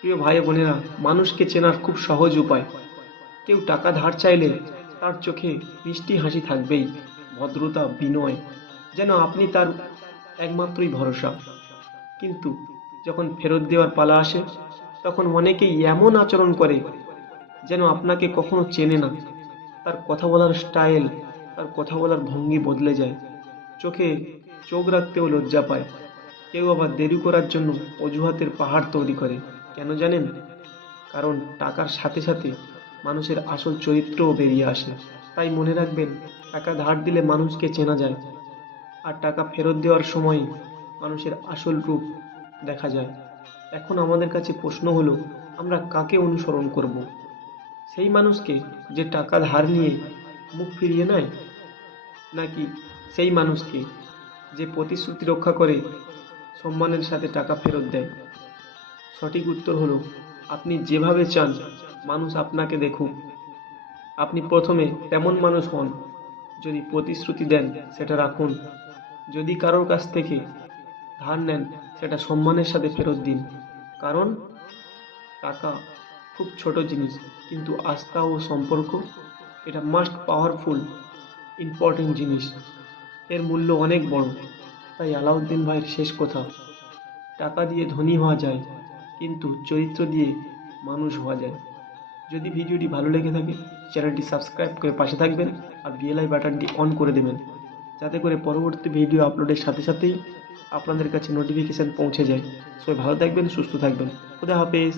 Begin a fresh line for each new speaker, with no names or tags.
প্রিয় ভাই বোনেরা, মানুষকে চেনার খুব সহজ উপায়। কেউ টাকা ধার চাইলে তার চোখে মিষ্টি হাসি থাকবেই, ভদ্রতা, বিনয়, যেন আপনি তার একমাত্রই ভরসা। কিন্তু যখন ফেরত দেওয়ার পালা আসে, তখন অনেকেই এমন আচরণ করে যেন আপনাকে কখনো চেনে না। তার কথা বলার স্টাইল, তার কথা বলার ভঙ্গি বদলে যায়। চোখে চোখ রাখতেও লজ্জা পায়। কেউ আবার দেরি করার জন্য অজুহাতের পাহাড় তৈরি করে। কেন জানেন? কারণ টাকার সাথে সাথে মানুষের আসল চরিত্রও বেরিয়ে আসে। তাই মনে রাখবেন, টাকা ধার দিলে মানুষকে চেনা যায় আর টাকা ফেরত দেওয়ার সময় মানুষের আসল রূপ দেখা যায়। এখন আমাদের কাছে প্রশ্ন হলো, আমরা কাকে অনুসরণ করব? সেই মানুষকে যে টাকা ধার নিয়ে মুখ ফিরিয়ে নেয়? নাকি সেই মানুষকে যে প্রতিশ্রুতি রক্ষা করে সম্মানের সাথে টাকা ফেরত দেয়? সঠিক উত্তর হলো, আপনি যেভাবে চান, মানুষ আপনাকে দেখুক। আপনি প্রথমে তেমন মানুষ হন, যদি প্রতিশ্রুতি দেন, সেটা রাখুন। যদি কারোর কাছ থেকে ধার নেন, সেটা সম্মানের সাথে ফেরত দিন। কারণ, টাকা খুব ছোট জিনিস, কিন্তু আস্থা ও সম্পর্ক, এটা মাস্ট পাওয়ারফুল ইম্পর্টেন্ট জিনিস। এর মূল্য অনেক বড়। তাই আলাউদ্দিন ভাইয়ের শেষ কথা, টাকা দিয়ে ধনী হওয়া যায় কিন্তু চরিত্র দিয়ে মানুষ হওয়া যায়। যদি ভিডিওটি ভালো লেগে থাকে, চ্যানেলটি সাবস্ক্রাইব করে পাশে থাকবেন আর বিএলআই বাটনটি অন করে দেবেন, যাতে করে পরবর্তী ভিডিও আপলোডের সাথে সাথেই আপনাদের কাছে নোটিফিকেশান পৌঁছে যায়। সবাই ভালো থাকবেন, সুস্থ থাকবেন। খুদা হাফেজ।